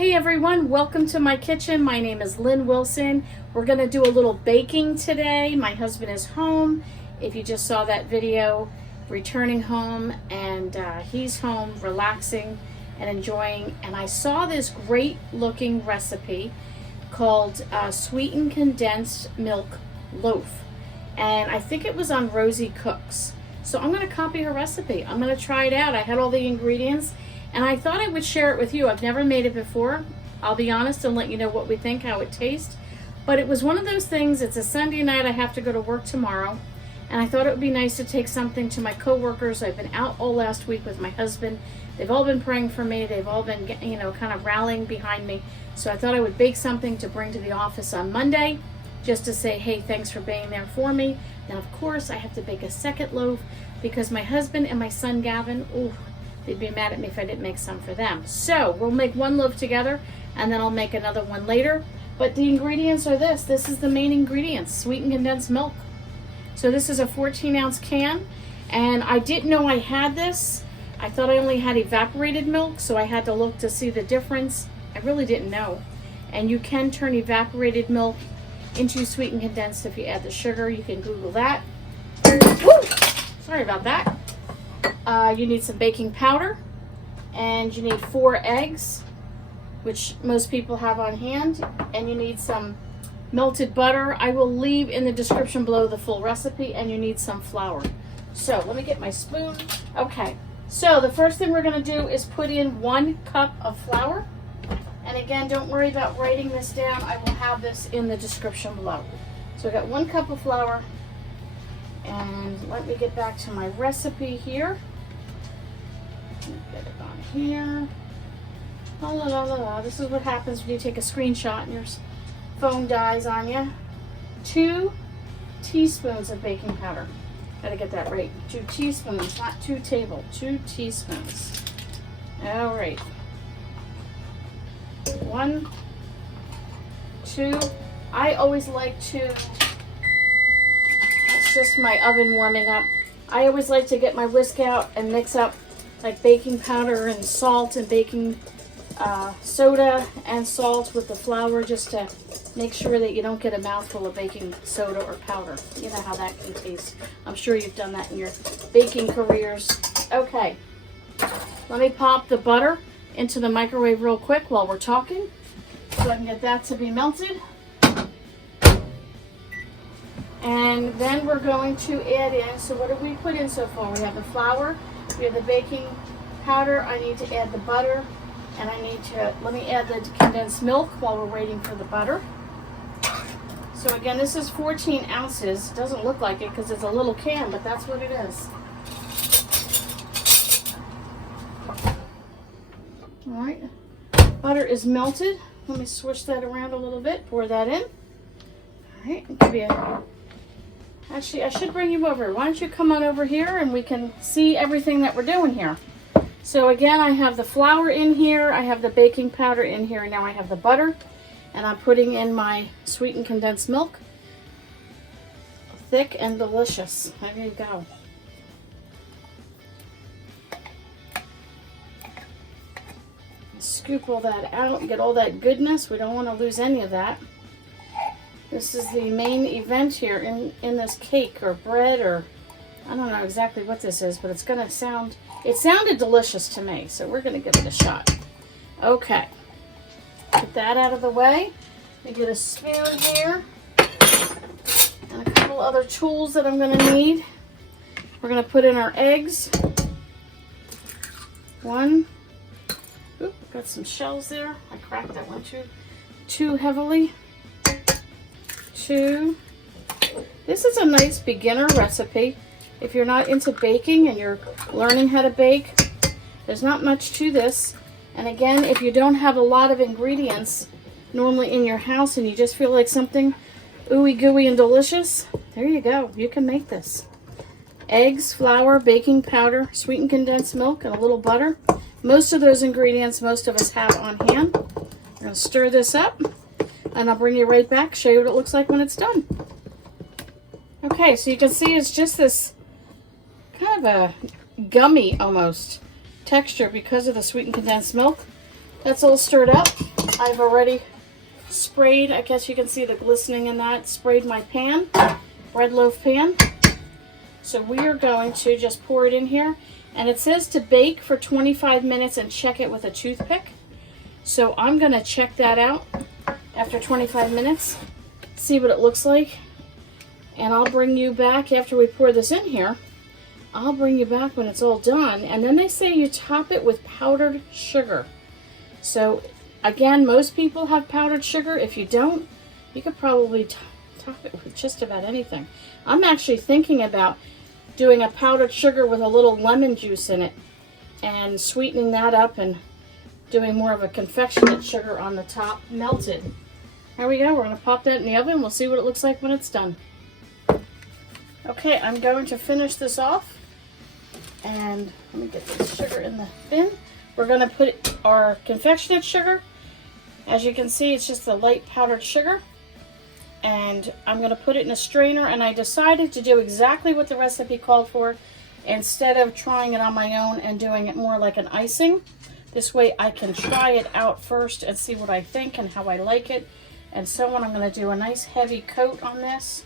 Hey everyone, welcome to my kitchen. My name is Lynn Wilson. We're going to do a little baking today. My husband is home. If you just saw that video, returning home, and he's home relaxing and enjoying. And I saw this great looking recipe called Sweetened Condensed Milk Loaf. And I think it was on Rosie Cooks. So I'm going to copy her recipe. I'm going to try it out. I had all the ingredients. And I thought I would share it with you. I've never made it before. I'll be honest and let you know what we think, how it tastes. But it was one of those things, it's a Sunday night, I have to go to work tomorrow. And I thought it would be nice to take something to my coworkers. I've been out all last week with my husband. They've all been praying for me. They've all been, kind of rallying behind me. So I thought I would bake something to bring to the office on Monday, just to say, hey, thanks for being there for me. Now, of course, I have to bake a second loaf because my husband and my son, Gavin, they'd be mad at me if I didn't make some for them. So we'll make one loaf together and then I'll make another one later. But the ingredients are this. This is the main ingredients, sweetened condensed milk. So this is a 14-ounce can, and I didn't know I had this. I thought I only had evaporated milk, so I had to look to see the difference. I really didn't know. And you can turn evaporated milk into sweetened condensed if you add the sugar. You can Google that. Woo! Sorry about that. You need some baking powder, and you need 4 eggs, which most people have on hand, and you need some melted butter. I will leave in the description below the full recipe, and you need some flour. So let me get my spoon. Okay, so the first thing we're going to do is put in 1 cup of flour, and again, don't worry about writing this down. I will have this in the description below. So I got 1 cup of flour, and let me get back to my recipe here. Get it on here. La la la la la. This is what happens when you take a screenshot and your phone dies on you. 2 teaspoons of baking powder. Gotta get that right. 2 teaspoons, not 2 teaspoons. All right. 1, 2. I always like to. It's just my oven warming up. I always like to get my whisk out and mix up like baking powder and salt and baking soda and salt with the flour, just to make sure that you don't get a mouthful of baking soda or powder. You know how that can taste. I'm sure you've done that in your baking careers. Okay, let me pop the butter into the microwave real quick while we're talking so I can get that to be melted. And then we're going to add in, so what did we put in so far? We have the flour, we have the baking powder, I need to add the butter, and let me add the condensed milk while we're waiting for the butter. So again, this is 14 ounces. It doesn't look like it because it's a little can, but that's what it is. All right, butter is melted. Let me switch that around a little bit, pour that in. All right, give you actually, I should bring you over. Why don't you come on over here and we can see everything that we're doing here. So again, I have the flour in here, I have the baking powder in here, and now I have the butter, and I'm putting in my sweetened condensed milk. Thick and delicious. There you go. Scoop all that out and get all that goodness. We don't want to lose any of that. This is the main event here in this cake or bread, or I don't know exactly what this is, but it's going to sound, it sounded delicious to me, so we're going to give it a shot. Okay, get that out of the way. Let me get a spoon here and a couple other tools that I'm going to need. We're going to put in our eggs. 1. Oop, got some shells there. I cracked that one too heavily. 2. This is a nice beginner recipe. If you're not into baking and you're learning how to bake, there's not much to this. And again, if you don't have a lot of ingredients normally in your house and you just feel like something ooey gooey and delicious, there you go. You can make this. Eggs, flour, baking powder, sweetened condensed milk, and a little butter. Most of those ingredients most of us have on hand. I'm going to stir this up, and I'll bring you right back, show you what it looks like when it's done. Okay, so you can see it's just this kind of a gummy almost texture because of the sweetened condensed milk. That's all stirred up. I've already sprayed, I guess you can see the glistening in that, sprayed my pan, bread loaf pan. So we are going to just pour it in here. And it says to bake for 25 minutes and check it with a toothpick. So I'm going to check that out after 25 minutes, see what it looks like. And I'll bring you back after we pour this in here. I'll bring you back when it's all done. And then they say you top it with powdered sugar. So again, most people have powdered sugar. If you don't, you could probably top it with just about anything. I'm actually thinking about doing a powdered sugar with a little lemon juice in it and sweetening that up and doing more of a confectionate sugar on the top, melted. There we go. We're going to pop that in the oven. We'll see what it looks like when it's done. Okay, I'm going to finish this off. And let me get this sugar in the bin. We're going to put our confectionate sugar. As you can see, it's just a light powdered sugar. And I'm going to put it in a strainer, and I decided to do exactly what the recipe called for instead of trying it on my own and doing it more like an icing. This way I can try it out first and see what I think and how I like it. And so on, I'm going to do a nice heavy coat on this.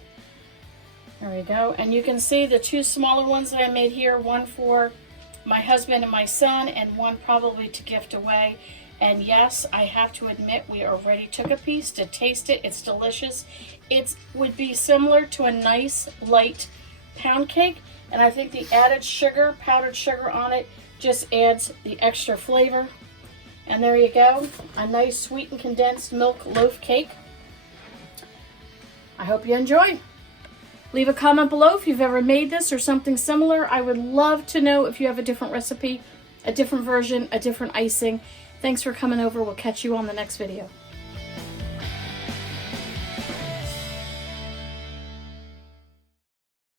There we go. And you can see the two smaller ones that I made here, one for my husband and my son and one probably to gift away. And yes, I have to admit, we already took a piece to taste it. It's delicious. It would be similar to a nice light pound cake. And I think the added sugar, powdered sugar on it, just adds the extra flavor. And there you go, a nice sweetened condensed milk loaf cake. I hope you enjoy. Leave a comment below if you've ever made this or something similar. I would love to know if you have a different recipe, a different version, a different icing. Thanks for coming over. We'll catch you on the next video.